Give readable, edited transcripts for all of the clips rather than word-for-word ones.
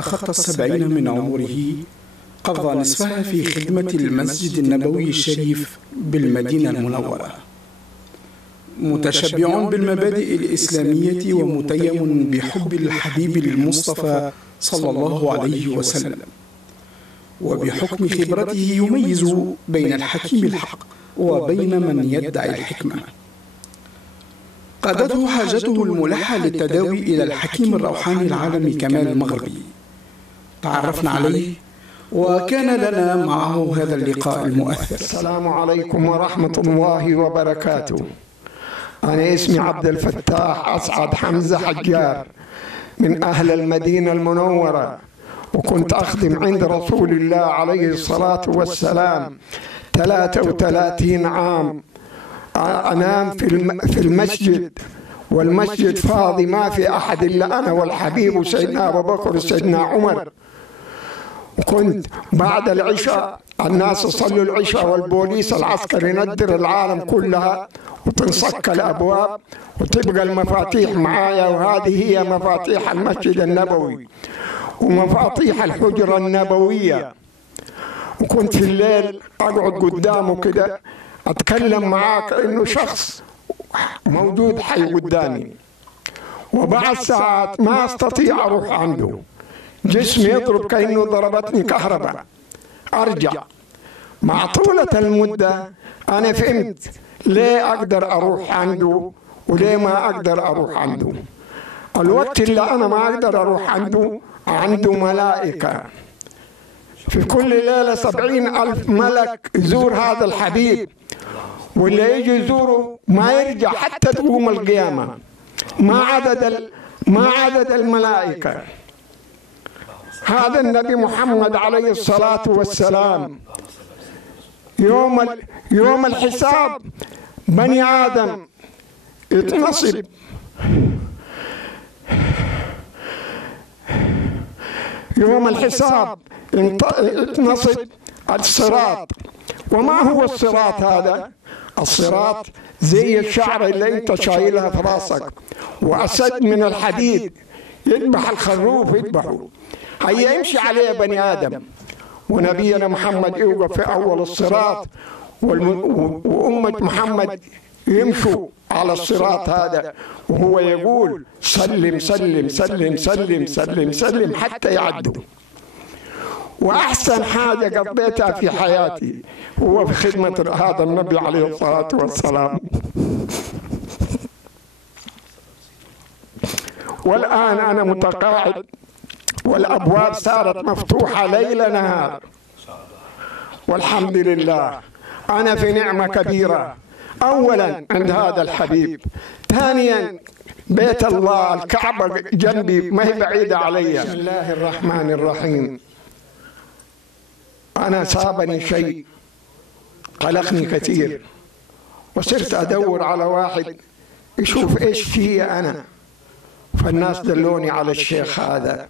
تخطى 70 من عمره قضى نصفها في خدمة المسجد النبوي الشريف بالمدينة المنورة، متشبع بالمبادئ الإسلامية ومتيم بحب الحبيب المصطفى صلى الله عليه وسلم، وبحكم خبرته يميز بين الحكيم الحق وبين من يدعي الحكمة. قادته حاجته الملحة للتداوي إلى الحكيم الروحاني العالمي كمال المغربي، تعرفنا عليه وكان لنا معه هذا اللقاء المؤثر. السلام عليكم ورحمة الله وبركاته. أنا اسمي عبد الفتاح أسعد حمزة حجار من أهل المدينة المنورة، وكنت أخدم عند رسول الله عليه الصلاة والسلام 33 عام. أنام في المسجد، والمسجد فاضي ما في أحد إلا أنا والحبيب سيدنا أبو بكر وسيدنا عمر. وكنت بعد العشاء الناس يصلوا العشاء والبوليس العسكري يندر العالم كلها وتنصك الأبواب وتبقى المفاتيح معايا، وهذه هي مفاتيح المسجد النبوي ومفاتيح الحجرة النبوية. وكنت في الليل أقعد قدامه كده أتكلم معاه كأنه شخص موجود حي قدامي، وبعد ساعات ما أستطيع أروح عنده، جسمي يضرب كأنه ضربتني كهرباء، أرجع. مع طولة المدة أنا فهمت ليه أقدر أروح عنده وليه ما أقدر أروح عنده. الوقت اللي أنا ما أقدر أروح عنده ملائكة في كل ليلة 70,000 ملك يزور هذا الحبيب، واللي يجي يزوره ما يرجع حتى تقوم القيامة. ما عدد الملائكة. هذا النبي محمد عليه الصلاة والسلام يوم الحساب بني آدم يتنصب يوم الحساب يتنصب الصراط. وما هو الصراط هذا؟ الصراط زي الشعر اللي انت شايلها في راسك، وأسد من الحديد يذبح الخروف يذبحه، هيا يمشي عليه بني آدم، ونبينا محمد يوقف في أول الصراط، وأمة محمد يمشوا على الصراط هذا، وهو يقول سلم سلم سلم سلم سلم سلم حتى يعدوا. وأحسن حاجة قضيتها في حياتي هو في خدمة هذا النبي عليه الصلاة والسلام. والآن أنا متقاعد والأبواب صارت مفتوحة ليل نهار، والحمد لله أنا في نعمة كبيرة. أولا عند هذا الحبيب، ثانيا بيت الله الكعبة جنبي ما هي بعيدة علي. بسم الله الرحمن الرحيم. أنا صابني شيء قلقني كثير، وصرت أدور على واحد يشوف إيش فيه أنا، فالناس دلوني على الشيخ هذا،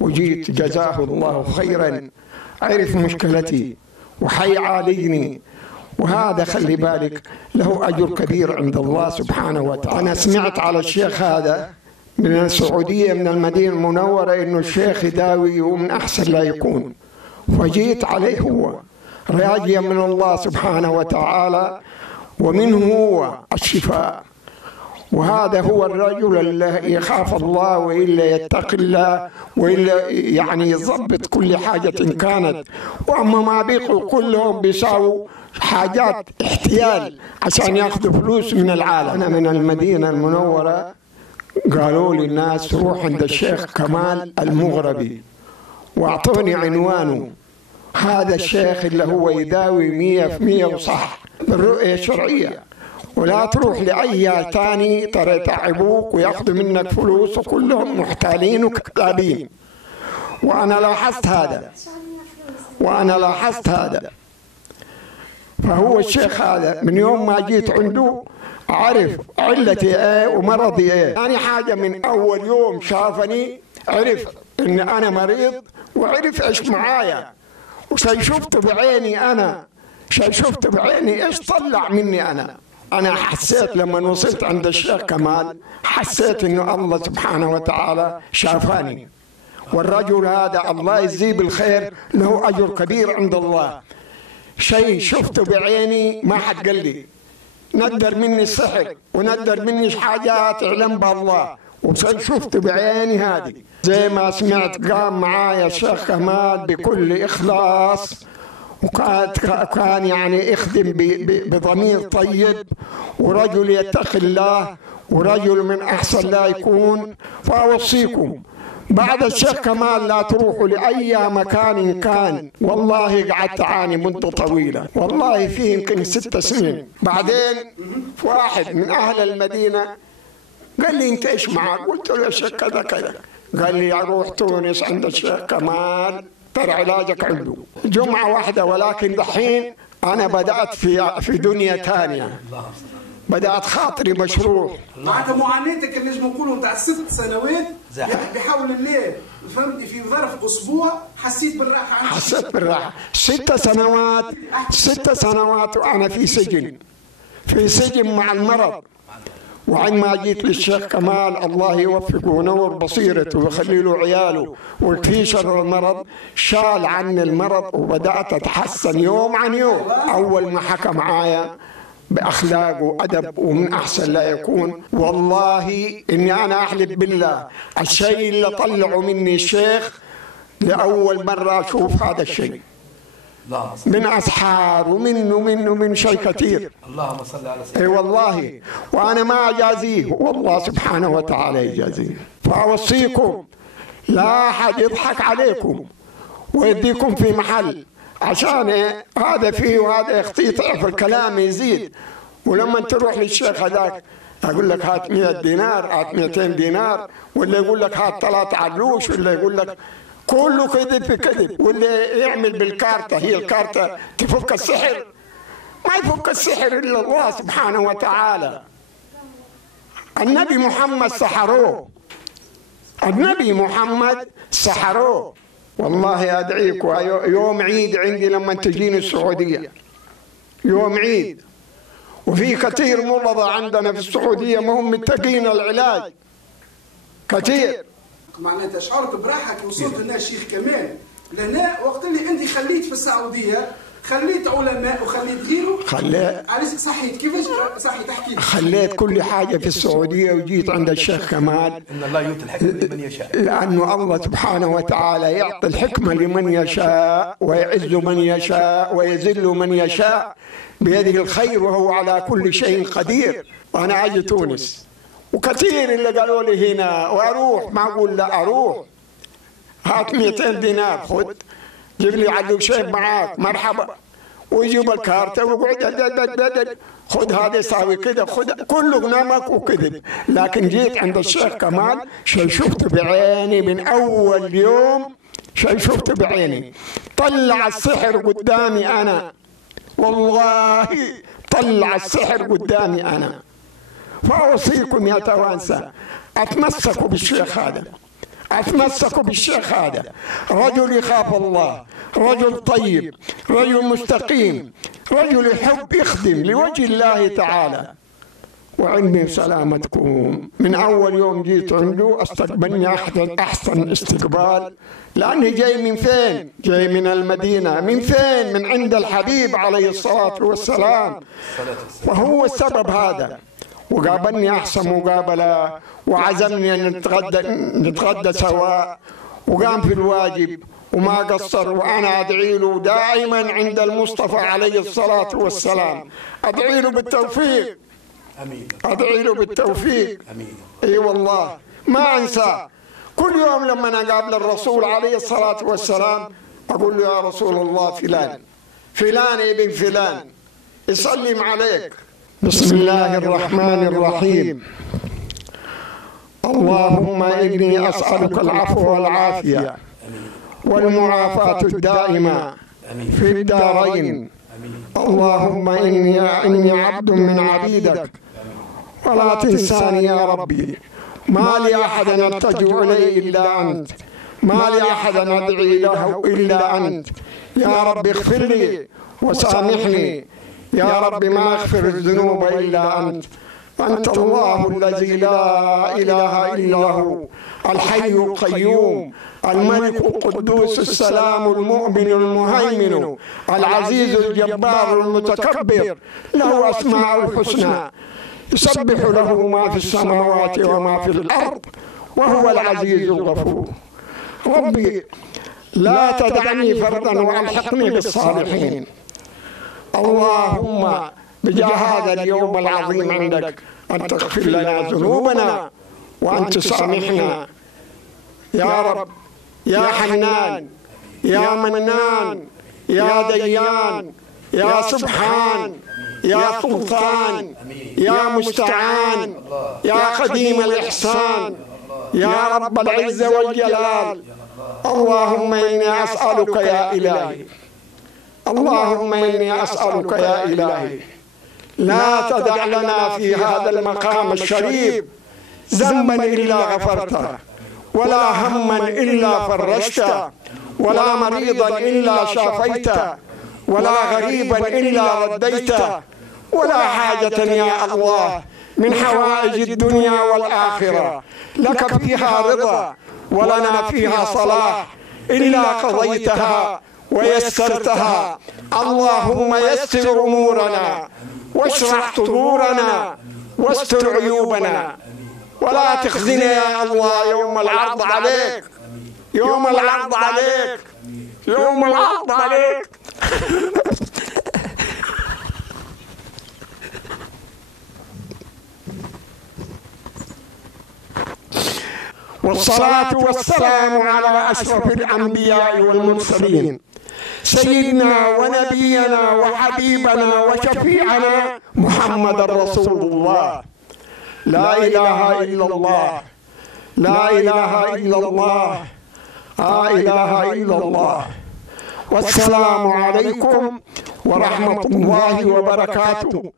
وجيت جزاه الله خيرا، عرف مشكلتي وحيعالجني، وهذا خلي بالك له أجر كبير عند الله سبحانه وتعالى. أنا سمعت على الشيخ هذا من السعودية من المدينة المنورة إنه الشيخ يداوي ومن أحسن لا يكون، فجيت عليه هو راجيا من الله سبحانه وتعالى، ومنه هو الشفاء. وهذا هو الرجل الذي يخاف الله وإلا يتقي الله وإلا يعني يضبط كل حاجة إن كانت. وأما ما بيقوا كلهم بيساووا حاجات احتيال عشان ياخذوا فلوس من العالم. أنا من المدينة المنورة، قالوا لي الناس روح عند الشيخ كمال المغربي، واعطوني عنوانه. هذا الشيخ اللي هو يداوي 100% وصح بالرؤية الشرعية، ولا تروح لأي ثاني ترى يتعبوك وياخذوا منك فلوس، وكلهم محتالين وكذابين. وأنا لاحظت هذا. فهو الشيخ هذا من يوم ما جيت عنده عرف علتي ايه ومرضي ايه. ثاني حاجة من أول يوم شافني عرف إن أنا مريض، وعرف إيش معايا، وشي شفت بعيني إيش طلع مني أنا حسيت لما وصلت عند الشيخ كمال، حسيت إنه الله سبحانه وتعالى شافاني والرجل هذا الله يجزيه بالخير له أجر كبير عند الله. شيء شفته بعيني ما حد قال لي، ندر مني السحر وندر مني حاجات اعلم بالله، وشفته بعيني هذه زي ما سمعت. قام معايا الشيخ كمال بكل إخلاص، وكان يعني يخدم بضمير طيب، ورجل يتقي الله، ورجل من أحسن لا يكون. فأوصيكم بعد الشيخ كمال لا تروحوا لأي مكان كان. والله قعدت أعاني مدة طويلة، والله فيه يمكن 6 سنين. بعدين واحد من أهل المدينة قال لي أنت إيش معك؟ قلت له يا شيخ كذا كذا. قال لي أروح تونس عند الشيخ كمال ترى علاجك عنده. جمعة واحدة، ولكن دحين أنا بدأت في دنيا ثانية، بدأت خاطري مشروع. معناتها معاناتك اللي نجم نقولوا نتاع 6 سنوات بحول الله فهمتني في ظرف أسبوع حسيت بالراحة. حسيت بالراحة. 6 سنوات وأنا في سجن مع المرض. وعندما جيت للشيخ كمال الله يوفقه ونور بصيرته ويخلي له عياله ويكفيه شر المرض، شال عني المرض وبدأت أتحسن يوم عن يوم. أول ما حكى معايا بأخلاق وأدب ومن أحسن لا يكون، والله إني أنا أحلف بالله الشيء اللي طلعوا مني الشيخ لأول مرة أشوف هذا الشيء من أسحار ومن شيء كثير. اللهم صل على سيدنا. اي والله، وانا ما اجازيه، والله سبحانه وتعالى يجازيه. فاوصيكم لا احد يضحك عليكم ويديكم في محل، عشان هذا فيه وهذا يختيط في الكلام يزيد. ولما تروح للشيخ هذاك اقول لك هات 100 دينار، هات 200 دينار، ولا يقول لك هات 3 عروش، ولا يقول لك كله كذب في كذب، واللي يعمل بالكارتة، هي الكارتة تفك السحر؟ ما يفك السحر إلا الله سبحانه وتعالى. النبي محمد سحروه، النبي محمد سحروه. والله أدعيكم يوم عيد عندي لما تجيني السعودية، يوم عيد، وفي كثير مرضى عندنا في السعودية ما هم متقين العلاج كثير. معناتها شعرت براحة وصلت لنا الشيخ كمال لهنا وقت اللي عندي خليت في السعودية، خليت علماء وخليت غيره. عرفت صحيت كيفاش صحيت تحكي؟ خليت كل حاجة في السعودية وجيت عند الشيخ كمال. إن الله يؤتي الحكمة لمن يشاء، لأنه الله سبحانه وتعالى يعطي الحكمة لمن يشاء ويعز من يشاء ويذل من يشاء بيده الخير وهو على كل شيء قدير. وأنا أجي تونس وكثير اللي قالوا لي هنا وأروح، ما أقول لا أروح. هات 200 دينار خذ، جيب لي علوك شيء معاك مرحبا، ويجيب الكارتة ويقعد خذ هذا يساوي كذا، خذ كله نمك وكذب. لكن جيت عند الشيخ كمال شيء شفته بعيني من أول يوم، شيء شفته بعيني. طلع السحر قدامي أنا، والله طلع السحر قدامي أنا. فأوصيكم يا توانسة أتمسكوا بالشيخ هذا، أتمسكوا بالشيخ هذا. رجل يخاف الله، رجل طيب، رجل مستقيم، رجل يحب يخدم لوجه الله تعالى. وعندي سلامتكم من أول يوم جيت عنده استقبلني أحسن استقبال. لأني جاي من فين؟ جاي من المدينة. من فين؟ من عند الحبيب عليه الصلاة والسلام، وهو السبب هذا. وقابلني أحسن مقابلة، وعزمني أن نتغدى سوا، وقام في الواجب وما قصر. وأنا أدعي له دائما عند المصطفى عليه الصلاة والسلام، أدعي له بالتوفيق، أدعي له بالتوفيق. أي والله ما أنسى. كل يوم لما أقابل الرسول عليه الصلاة والسلام أقول له يا رسول الله فلان فلان ابن فلان يسلم عليك. بسم الله الرحمن الرحيم. اللهم إني أسألك العفو والعافية والمعافاة الدائمة في الدارين. اللهم إني عبد من عبيدك ولا تنساني يا ربي. ما لي أحد ألتجئ إليه إلا أنت، ما لي أحد أدعي له إلا أنت. يا رب اغفر لي وسامحني، يا رب ما أغفر الذنوب إلا أنت. أنت الله الذي لا إله إلا هو الحي القيوم الملك القدوس السلام المؤمن المهيمن العزيز الجبار المتكبر، له أسماء الحسنى يسبح له ما في السماوات وما في الأرض وهو العزيز الغفور. ربي لا تدعني فردا والحقني بالصالحين. اللهم بجاه هذا اليوم العظيم عندك أن تغفر لنا ذنوبنا وأن تسامحنا يا رب، يا حنان، يا منان، يا ديان، يا سبحان، يا سلطان، يا مستعان، يا قديم الإحسان، يا رب العزة والجلال. اللهم إني أسألك يا إلهي، اللهم إني أسألك يا إلهي لا تدع لنا في هذا المقام الشريف ذنبا إلا غفرته، ولا هما إلا فرجته، ولا مريضا إلا شافيته، ولا غريبا إلا رديته، ولا حاجة يا الله من حوائج الدنيا والآخرة لك فيها رضا ولنا فيها صلاح إلا قضيتها ويسرتها. اللهم يسر أمورنا واشرح صدورنا واستر عيوبنا، ولا تخزنا يا الله يوم العرض عليك، يوم العرض عليك، يوم العرض عليك. والصلاة والسلام على أشرف الأنبياء والمرسلين سيدنا ونبينا وحبيبنا وشفيعنا محمد رسول الله. لا إله إلا الله، لا إله إلا الله، لا إله إلا الله. والسلام عليكم ورحمة الله وبركاته.